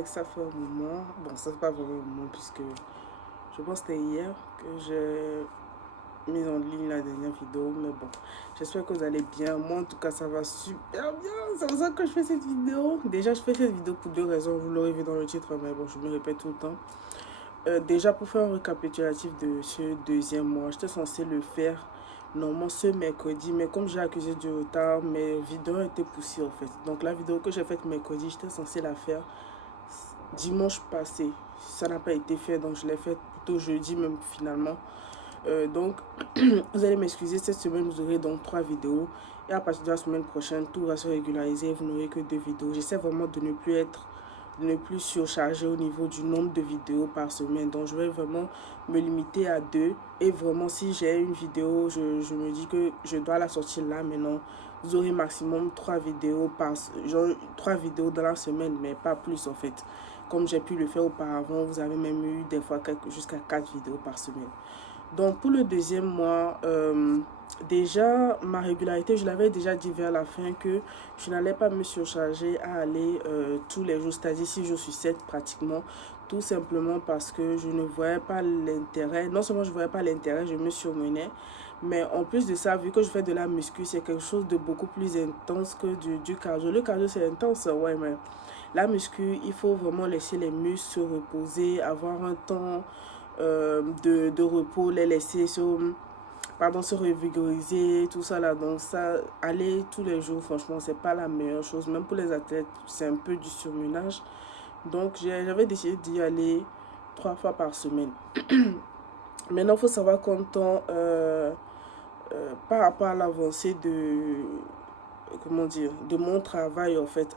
c'est que ça fait un moment. Bon, ça fait pas vraiment un moment puisque je pense que c'était hier que j'ai mis en ligne la dernière vidéo. Mais bon, j'espère que vous allez bien. Moi, en tout cas, ça va super bien. C'est pour ça que je fais cette vidéo. Déjà, je fais cette vidéo pour deux raisons. Vous l'aurez vu dans le titre, mais bon, je me répète tout le temps. Déjà, pour faire un récapitulatif de ce deuxième mois, j'étais censée le faire normalement ce mercredi, mais comme j'ai accusé du retard, mes vidéos ont été poussées en fait. Donc la vidéo que j'ai faite mercredi, j'étais censée la faire dimanche passé. Ça n'a pas été fait, donc je l'ai fait plutôt jeudi même finalement. Donc vous allez m'excuser, cette semaine vous aurez donc 3 vidéos. Et à partir de la semaine prochaine, tout va se régulariser, vous n'aurez que 2 vidéos. J'essaie vraiment de ne plus surcharger au niveau du nombre de vidéos par semaine. Donc je vais vraiment me limiter à 2. Et vraiment si j'ai une vidéo, je me dis que je dois la sortir là maintenant. Vous aurez maximum 3 vidéos genre 3 vidéos dans la semaine, mais pas plus en fait. Comme j'ai pu le faire auparavant, vous avez même eu des fois jusqu'à 4 vidéos par semaine. Donc pour le deuxième mois, déjà ma régularité, je l'avais déjà dit vers la fin que je n'allais pas me surcharger à aller tous les jours, c'est-à-dire 6 jours sur 7 pratiquement, tout simplement parce que je ne voyais pas l'intérêt. Non seulement je ne voyais pas l'intérêt, je me surmenais, mais en plus de ça, vu que je fais de la muscu, c'est quelque chose de beaucoup plus intense que du cardio. Le cardio c'est intense, ouais, mais la muscu, il faut vraiment laisser les muscles se reposer, avoir un temps de repos, les laisser se revigoriser, tout ça là. Donc ça, aller tous les jours, franchement, c'est pas la meilleure chose. Même pour les athlètes, c'est un peu du surmenage. Donc j'avais décidé d'y aller 3 fois par semaine. Maintenant, il faut savoir qu'en temps, par rapport à l'avancée comment dire, de mon travail en fait,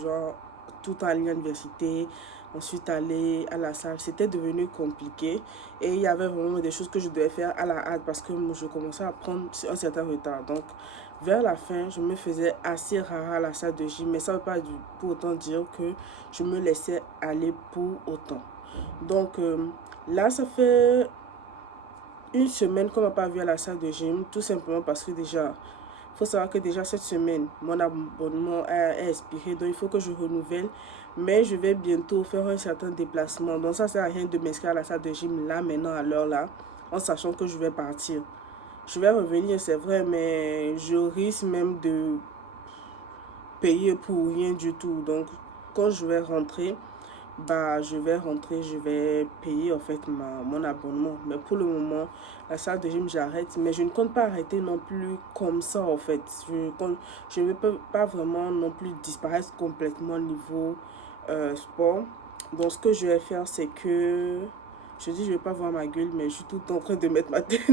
genre tout à l'université, ensuite aller à la salle, c'était devenu compliqué et il y avait vraiment des choses que je devais faire à la hâte parce que je commençais à prendre un certain retard. Donc vers la fin, je me faisais assez rare à la salle de gym, mais ça ne veut pas pour autant dire que je me laissais aller pour autant. Donc là, ça fait une semaine qu'on m'a pas vu à la salle de gym, tout simplement parce que déjà, il faut savoir que déjà cette semaine, mon abonnement est expiré, donc il faut que je renouvelle. Mais je vais bientôt faire un certain déplacement. Donc ça ne sert à rien de m'inscrire à la salle de gym là, maintenant, à l'heure là, en sachant que je vais partir. Je vais revenir, c'est vrai, mais je risque même de payer pour rien du tout. Donc quand je vais rentrer, je vais payer en fait mon abonnement. Mais pour le moment, la salle de gym, j'arrête. Mais je ne compte pas arrêter non plus comme ça en fait. Je ne peux pas vraiment non plus disparaître complètement au niveau sport. Donc ce que je vais faire, c'est que je dis je vais pas voir ma gueule, mais je suis tout le temps en train de mettre ma tête.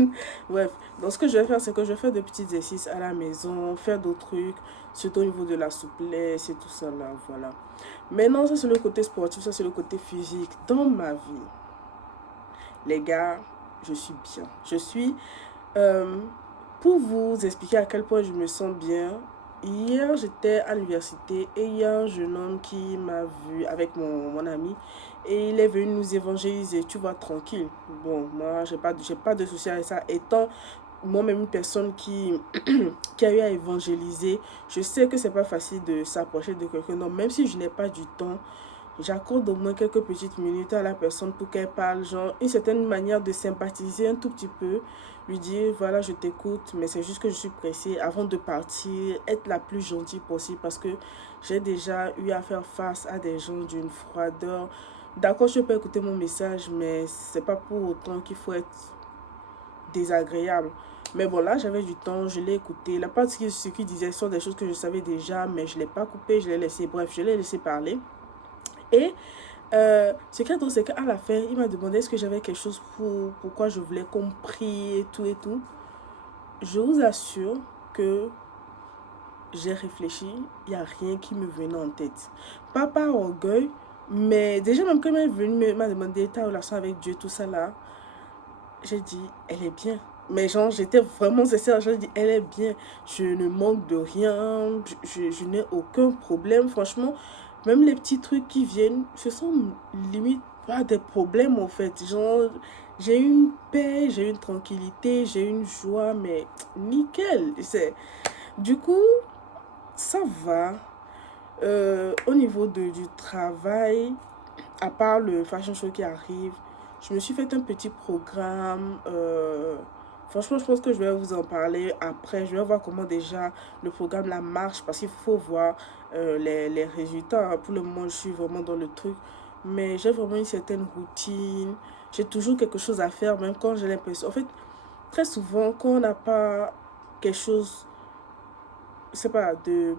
Bref, donc ce que je vais faire, c'est que je vais faire des petits exercices à la maison, faire d'autres trucs, surtout au niveau de la souplesse et tout ça là, voilà. Maintenant, ça c'est le côté sportif, ça c'est le côté physique. Dans ma vie, les gars, je suis bien. Pour vous expliquer à quel point je me sens bien, hier j'étais à l'université et il y a un jeune homme qui m'a vu avec mon ami et il est venu nous évangéliser, tu vois, tranquille. Bon, moi j'ai pas de souci avec ça, étant moi-même une personne qui a eu à évangéliser. Je sais que c'est pas facile de s'approcher de quelqu'un, donc même si je n'ai pas du temps, j'accorde au moins quelques petites minutes à la personne pour qu'elle parle, genre une certaine manière de sympathiser un tout petit peu, lui dire voilà je t'écoute, mais c'est juste que je suis pressée avant de partir, être la plus gentille possible parce que j'ai déjà eu à faire face à des gens d'une froideur. D'accord, je peux écouter mon message, mais c'est pas pour autant qu'il faut être désagréable. Mais bon, là, j'avais du temps, je l'ai écouté. La part de ce qu'il disait sont des choses que je savais déjà, mais je ne l'ai pas coupé, je l'ai laissé. Bref, je l'ai laissé parler. Et ce qui est drôle, c'est qu'à la fin, il m'a demandé est-ce que j'avais quelque chose pourquoi je voulais qu'on prie et tout et tout. Je vous assure que j'ai réfléchi, il n'y a rien qui me venait en tête. Pas par orgueil, mais déjà même quand il est venu m'a demandé ta relation avec Dieu, tout ça là, j'ai dit, elle est bien. Mais genre, j'étais vraiment sincère, j'ai dit, elle est bien. Je ne manque de rien, je n'ai aucun problème. Franchement, même les petits trucs qui viennent, ce sont limite pas des problèmes en fait. Genre, j'ai une paix, j'ai une tranquillité, j'ai une joie, mais nickel. Du coup, ça va. Au niveau du travail, à part le fashion show qui arrive, je me suis fait un petit programme. Franchement, je pense que je vais vous en parler après. Je vais voir comment déjà le programme la marche parce qu'il faut voir les résultats. Pour le moment, je suis vraiment dans le truc. Mais j'ai vraiment une certaine routine. J'ai toujours quelque chose à faire, même quand j'ai l'impression. En fait, très souvent, quand on n'a pas quelque chose, je sais pas, de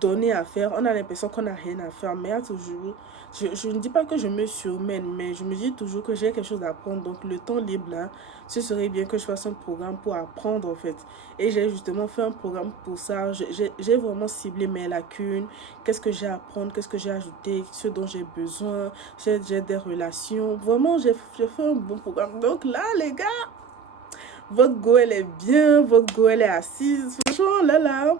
donner à faire, on a l'impression qu'on n'a rien à faire, mais il y a toujours, je ne dis pas que je me surmène, mais je me dis toujours que j'ai quelque chose à apprendre, donc le temps libre là, ce serait bien que je fasse un programme pour apprendre en fait, et j'ai justement fait un programme pour ça, j'ai vraiment ciblé mes lacunes, qu'est-ce que j'ai à apprendre, qu'est-ce que j'ai ajouté, ce dont j'ai besoin, j'ai des relations, vraiment j'ai fait un bon programme, donc là les gars, votre go elle est bien, votre go elle est assise, franchement là là,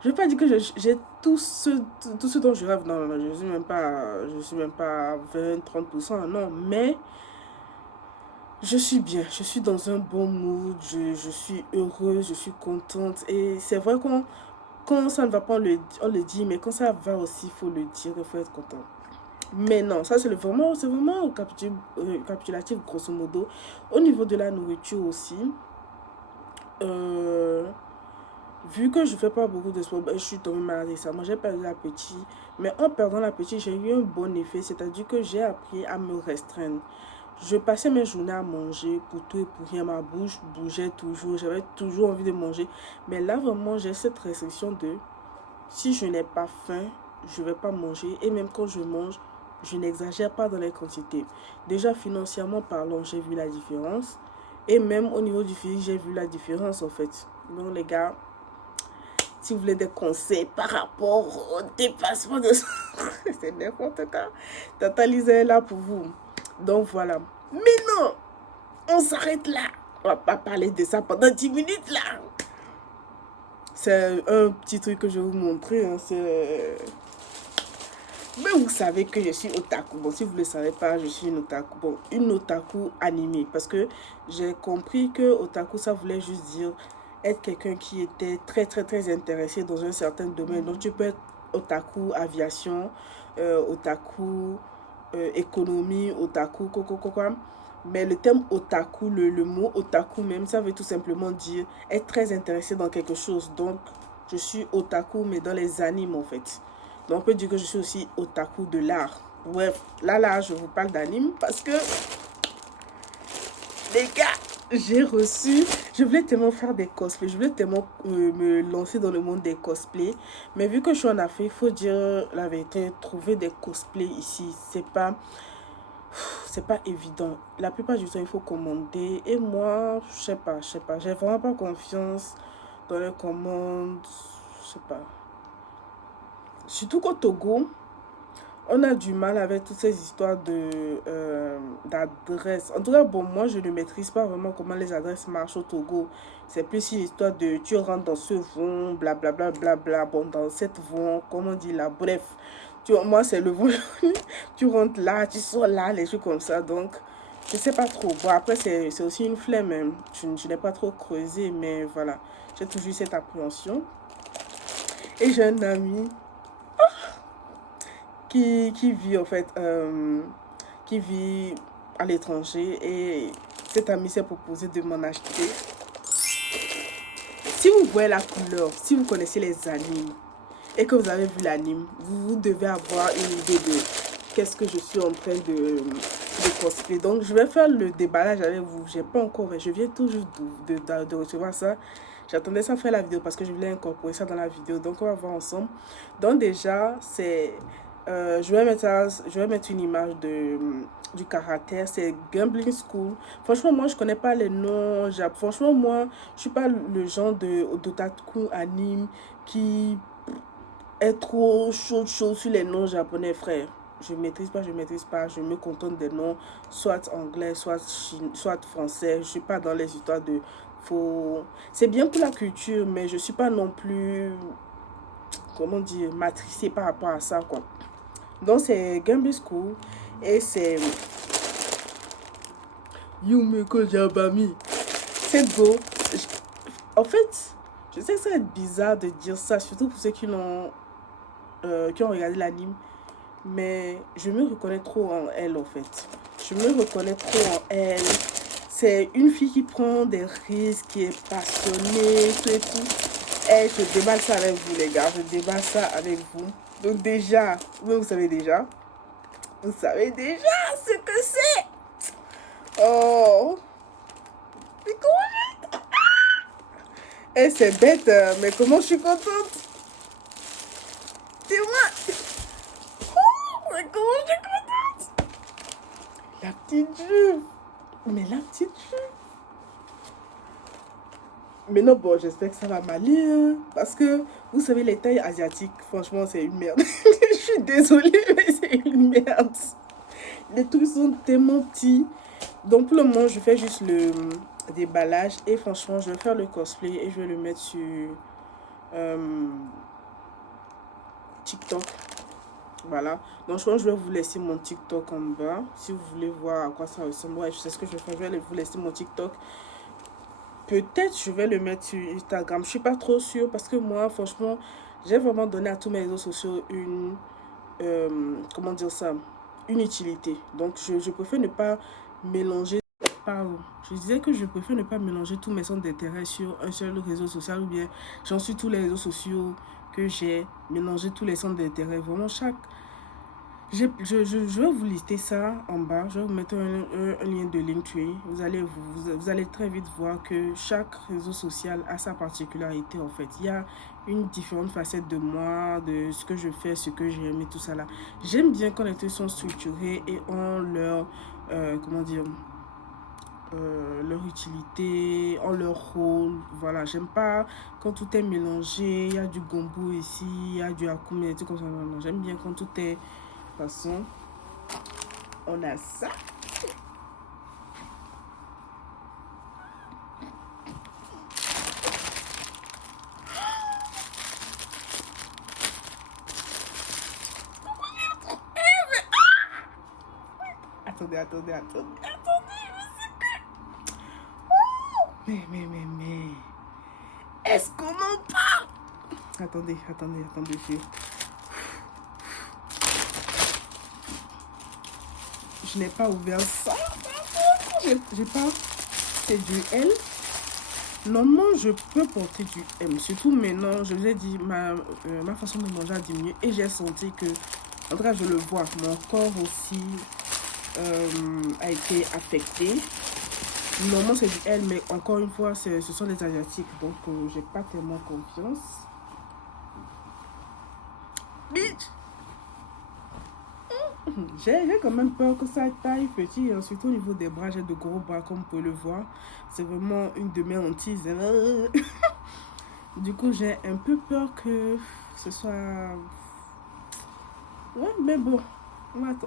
je ne veux pas dire que j'ai tout ce dont je rêve. Non, non, je suis même pas 20-30%, non. Mais je suis bien. Je suis dans un bon mood. Je suis heureuse. Je suis contente. Et c'est vrai qu'on quand ça ne va pas, on le dit. Mais quand ça va aussi, il faut le dire. Il faut être content. Mais non, ça c'est vraiment capitulatif, grosso modo. Au niveau de la nourriture aussi. Euh, Vu que je fais pas beaucoup de sport, ben, je suis tombée malade récemment, j'ai perdu l'appétit. Mais en perdant l'appétit, j'ai eu un bon effet, c'est-à-dire que j'ai appris à me restreindre. Je passais mes journées à manger pour tout et pour rien, ma bouche bougeait toujours, j'avais toujours envie de manger. Mais là, vraiment, j'ai cette restriction de si je n'ai pas faim, je ne vais pas manger. Et même quand je mange, je n'exagère pas dans les quantités. Déjà, financièrement parlant, j'ai vu la différence. Et même au niveau du physique, j'ai vu la différence en fait. Donc les gars, si vous voulez des conseils par rapport au dépassement de c'est n'importe quoi. Tata Lisa est là pour vous. Donc voilà. Mais non, on s'arrête là. On va pas parler de ça pendant 10 minutes là. C'est un petit truc que je vais vous montrer. Hein. Mais vous savez que je suis otaku. Bon, si vous ne le savez pas, je suis une otaku. Bon, une otaku animée. Parce que j'ai compris que otaku, ça voulait juste dire être quelqu'un qui était très, très, très intéressé dans un certain domaine. Donc, tu peux être otaku aviation, otaku économie, otaku, quoi. Mais le terme otaku, le mot otaku même, ça veut tout simplement dire être très intéressé dans quelque chose. Donc, je suis otaku, mais dans les animes en fait. Donc, on peut dire que je suis aussi otaku de l'art. Bref, là, je vous parle d'anime parce que, les gars, j'ai reçu... Je voulais tellement faire des cosplays. Je voulais tellement me lancer dans le monde des cosplays. Mais vu que je suis en Afrique, il faut dire la vérité, trouver des cosplays ici, c'est pas évident. La plupart du temps, il faut commander. Et moi, je sais pas. J'ai vraiment pas confiance dans les commandes. Je sais pas. Surtout qu'au Togo, on a du mal avec toutes ces histoires d'adresses. En tout cas, bon, moi, je ne maîtrise pas vraiment comment les adresses marchent au Togo. C'est plus une histoire de tu rentres dans ce vent, blablabla, bla, bla, bla, bon, dans cette vent, comment on dit là, bref. Moi, c'est le vent. Tu rentres là, tu sors là, les trucs comme ça. Donc, je sais pas trop. Bon, après, c'est aussi une flemme. Hein. Je n'ai pas trop creusé, mais voilà. J'ai toujours eu cette appréhension. Et j'ai un ami qui vit en fait, qui vit à l'étranger et cet ami s'est proposé de m'en acheter. Si vous voyez la couleur, si vous connaissez les animes et que vous avez vu l'anime, vous devez avoir une idée de qu'est-ce que je suis en train de cosplayer. Donc je vais faire le déballage avec vous. J'ai pas encore, je viens toujours de recevoir ça. J'attendais ça faire la vidéo parce que je voulais incorporer ça dans la vidéo. Donc on va voir ensemble. Donc déjà, c'est je vais mettre une image du caractère. C'est Gambling School. Franchement, moi, je connais pas les noms. Franchement, moi, je suis pas le genre d'otaku anime qui est trop chaud sur les noms japonais, frère. Je maîtrise pas. Je me contente des noms, soit anglais, soit français. Je suis pas dans les histoires de faux. C'est bien pour la culture, mais je suis pas non plus, comment dire, matricée par rapport à ça, quoi. Donc, c'est Gambling School et c'est Yumiko Jabami. C'est beau. En fait, je sais que ça va être bizarre de dire ça, surtout pour ceux qui l'ont qui ont regardé l'anime, mais je me reconnais trop en elle en fait. Je me reconnais trop en elle. C'est une fille qui prend des risques, qui est passionnée, tout et tout. Et je déballe ça avec vous les gars, je déballe ça avec vous. Donc déjà, vous savez déjà. Vous savez déjà ce que c'est. Oh. Mais comment je... Eh, c'est bête, mais comment je suis contente. C'est moi. Oh, mais comment je suis contente. La petite jupe. Mais la petite jupe. Mais non, bon, j'espère que ça va m'aller. Hein, parce que, vous savez, les tailles asiatiques, franchement, c'est une merde. Je suis désolée, mais c'est une merde. Les trucs sont tellement petits. Donc, pour le moment, je fais juste le déballage. Et franchement, je vais faire le cosplay et je vais le mettre sur TikTok. Voilà. Donc, je pense que je vais vous laisser mon TikTok en bas. Si vous voulez voir à quoi ça ressemble. Ouais, je sais ce que je vais faire. Je vais vous laisser mon TikTok. Peut-être je vais le mettre sur Instagram. Je suis pas trop sûre parce que moi, franchement, j'ai vraiment donné à tous mes réseaux sociaux une... comment dire ça? Une utilité. Donc, je préfère ne pas mélanger... Pardon. Je disais que je préfère ne pas mélanger tous mes centres d'intérêt sur un seul réseau social ou bien j'en suis tous les réseaux sociaux que j'ai mélangé tous les centres d'intérêt. Vraiment, chaque... Je vais vous lister ça en bas. Je vais vous mettre un lien de Linktree. Vous allez très vite voir que chaque réseau social a sa particularité en fait. Il y a une différente facette de moi, de ce que je fais, ce que j'aime et tout ça là. J'aime bien quand les trucs sont structurés et ont leur, comment dire, leur utilité, ont leur rôle. Voilà, j'aime pas quand tout est mélangé. Il y a du gombo ici, il y a du akume et tout comme ça. Non, j'aime bien quand tout est... De toute façon, on a ça. Attendez. Mais. Est-ce qu'on en parle? Attendez. Je n'ai pas ouvert ça. J'ai pas... C'est du L. Normalement, je peux porter du M. Surtout maintenant, je vous ai dit, ma façon de manger a diminué. Et j'ai senti que... En tout cas, je le vois. Mon corps aussi a été affecté. Normalement, c'est du L. Mais encore une fois, ce sont les Asiatiques. Donc, j'ai pas tellement confiance. Bitch! J'ai quand même peur que ça taille petit, surtout au niveau des bras, j'ai de gros bras comme vous pouvez le voir. C'est vraiment une de mes hantises. Du coup, j'ai un peu peur que ce soit... Ouais, mais bon,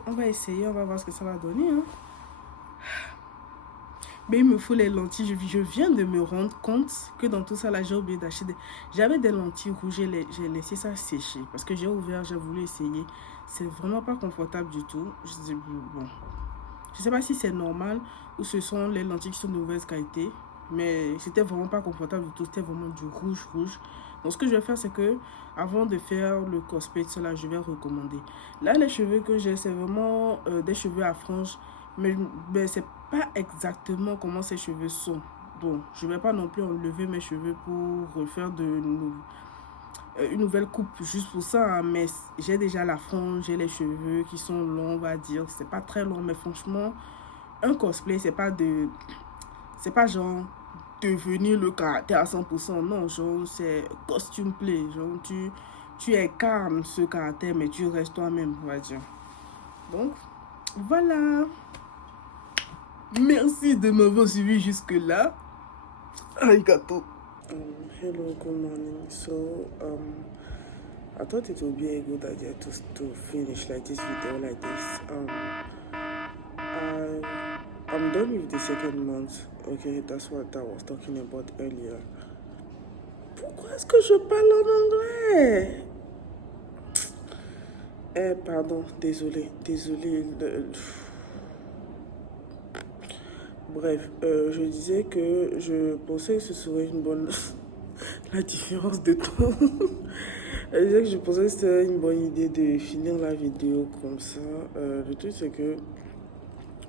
on va essayer, on va voir ce que ça va donner. Hein. Mais il me faut les lentilles. Je viens de me rendre compte que dans tout ça, là, j'ai oublié d'acheter des... J'avais des lentilles rouges, j'ai laissé ça sécher. Parce que j'ai ouvert, j'ai voulu essayer. C'est vraiment pas confortable du tout. Je dis, bon. Je sais pas si c'est normal ou ce sont les lentilles qui sont de mauvaise qualité. Mais c'était vraiment pas confortable du tout. C'était vraiment du rouge. Donc ce que je vais faire, c'est que avant de faire le cosplay de cela, je vais recommander. Là, les cheveux que j'ai, c'est vraiment des cheveux à franges. Mais c'est pas exactement comment ces cheveux sont. Bon, je vais pas non plus enlever mes cheveux pour refaire une nouvelle coupe juste pour ça. Hein, mais j'ai déjà la frange, j'ai les cheveux qui sont longs, on va dire. C'est pas très long, mais franchement, un cosplay, c'est pas genre devenir le caractère à 100%. Non, genre, c'est costume play. Genre, tu incarnes ce caractère, mais tu restes toi-même, on va dire. Donc, voilà. Merci de m'avoir suivi jusque-là. Arigato. Hello, good morning. So, I thought it would be a good idea to finish like this video like this. I'm done with the second month. Okay, that's what I was talking about earlier. Pourquoi est-ce que je parle en anglais? Pardon, désolé. Bref, je disais que je pensais que ce serait une bonne... la différence de ton. Elle disait que je pensais que c'était une bonne idée de finir la vidéo comme ça. Le truc, c'est que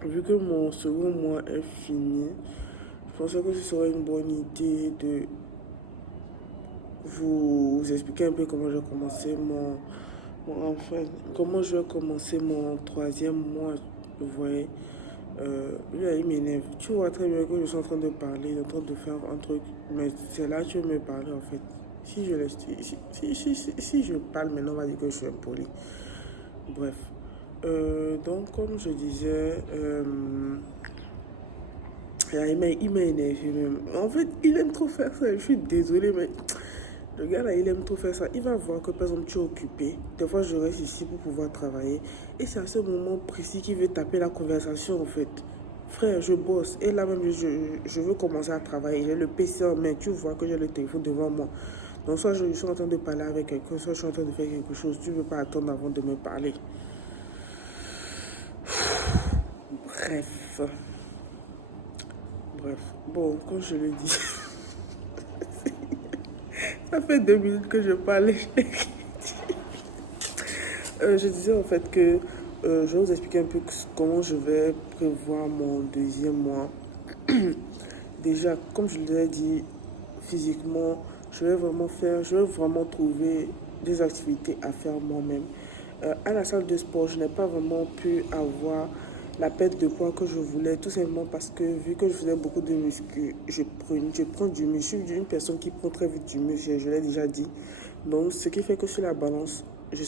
vu que mon second mois est fini, je pensais que ce serait une bonne idée de vous expliquer un peu comment je vais commencer enfin, comment je vais commencer mon troisième mois. Vous voyez, lui, il m'énerve. Tu vois très bien que je suis en train de parler, en train de faire un truc, mais c'est là que tu veux me parler en fait. Si je, laisse, si je parle maintenant, on va dire que je suis impoli. Bref. Donc, comme je disais, il m'a énervé même. En fait, il aime trop faire ça. Je suis désolée, mais le gars là, il aime trop faire ça. Il va voir que par exemple, tu es occupé. Des fois, je reste ici pour pouvoir travailler. Et c'est à ce moment précis qu'il veut taper la conversation en fait. Frère, je bosse. Et là même, je veux commencer à travailler. J'ai le PC en main. Tu vois que j'ai le téléphone devant moi. Donc, soit je suis en train de parler avec quelqu'un, soit je suis en train de faire quelque chose. Tu ne veux pas attendre avant de me parler. Bref. Bref. Bon, comme je le dis, ça fait 2 minutes que je parle. Je disais en fait que je vais vous expliquer un peu comment je vais prévoir mon deuxième mois. Déjà, comme je l'ai dit, physiquement, je vais vraiment trouver des activités à faire moi-même. À la salle de sport, je n'ai pas vraiment pu avoir la perte de poids que je voulais, tout simplement parce que vu que je faisais beaucoup de muscu, je prends du muscle. Je suis une personne qui prend très vite du muscle, je l'ai déjà dit. Donc, ce qui fait que sur la balance, je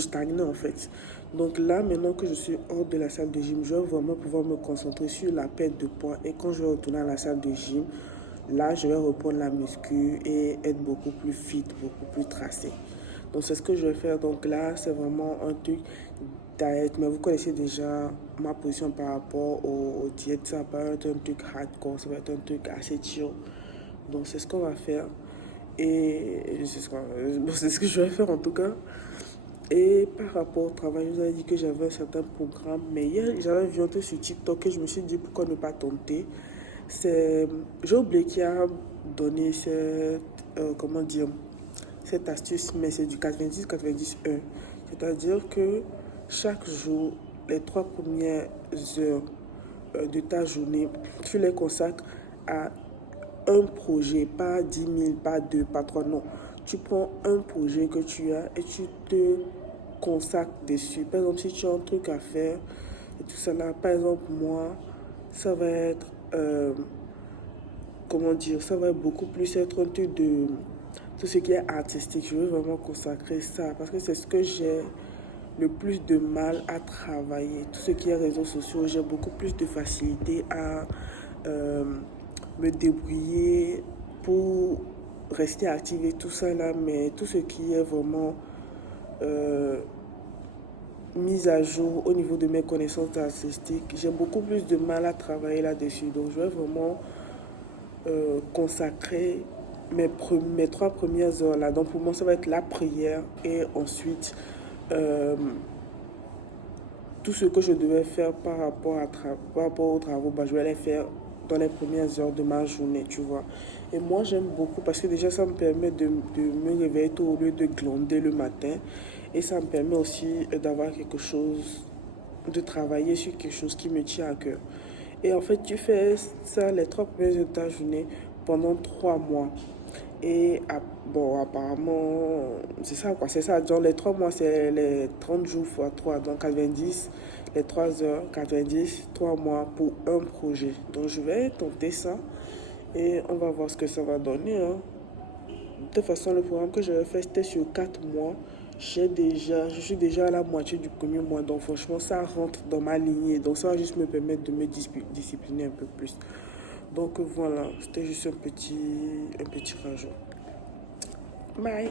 stagnais en fait. Donc là, maintenant que je suis hors de la salle de gym, je vais vraiment pouvoir me concentrer sur la perte de poids. Et quand je vais retourner à la salle de gym, là, je vais reprendre la muscu et être beaucoup plus fit, beaucoup plus tracé. Donc c'est ce que je vais faire. Donc là, c'est vraiment un truc diète. Mais vous connaissez déjà ma position par rapport aux diètes. Ça va être un truc hardcore, ça va être un truc assez chill. Donc c'est ce qu'on va faire. Et c'est ce que je vais faire en tout cas. Et par rapport au travail, je vous avais dit que j'avais un certain programme. Mais hier, j'avais vu un truc sur TikTok et je me suis dit pourquoi ne pas tenter. J'ai oublié qui a donné cette astuce, mais c'est du 90-90-1. C'est-à-dire que chaque jour, les 3 premières heures de ta journée, tu les consacres à un projet, pas 10 000, pas 2, pas 3, non. Tu prends un projet que tu as et tu te consacres dessus. Par exemple, si tu as un truc à faire et tout ça là, par exemple, moi, ça va être, ça va beaucoup plus être un truc de tout ce qui est artistique. Je veux vraiment consacrer ça parce que c'est ce que j'ai le plus de mal à travailler. Tout ce qui est réseaux sociaux, j'ai beaucoup plus de facilité à me débrouiller pour rester active et tout ça là, mais tout ce qui est vraiment mise à jour au niveau de mes connaissances artistiques, j'ai beaucoup plus de mal à travailler là-dessus. Donc je vais vraiment consacrer mes 3 premières heures là. Donc pour moi, ça va être la prière et ensuite tout ce que je devais faire par rapport aux travaux, je vais les faire dans les premières heures de ma journée, tu vois. Et moi, j'aime beaucoup parce que déjà, ça me permet de me réveiller tôt au lieu de glander le matin. Et ça me permet aussi d'avoir quelque chose, de travailler sur quelque chose qui me tient à cœur. Et en fait, tu fais ça les 3 premières heures de ta journée pendant 3 mois. Et bon, apparemment, c'est ça quoi, c'est ça. Dans les 3 mois, c'est les 30 jours fois 3, donc 90, les 3 heures, 90, 3 mois pour un projet. Donc je vais tenter ça et on va voir ce que ça va donner. Hein. De toute façon, le programme que j'avais fait, c'était sur 4 mois. Je suis déjà à la moitié du premier mois, donc franchement, ça rentre dans ma lignée. Donc ça va juste me permettre de me discipliner un peu plus. Donc voilà, c'était juste un petit rajout. Bye.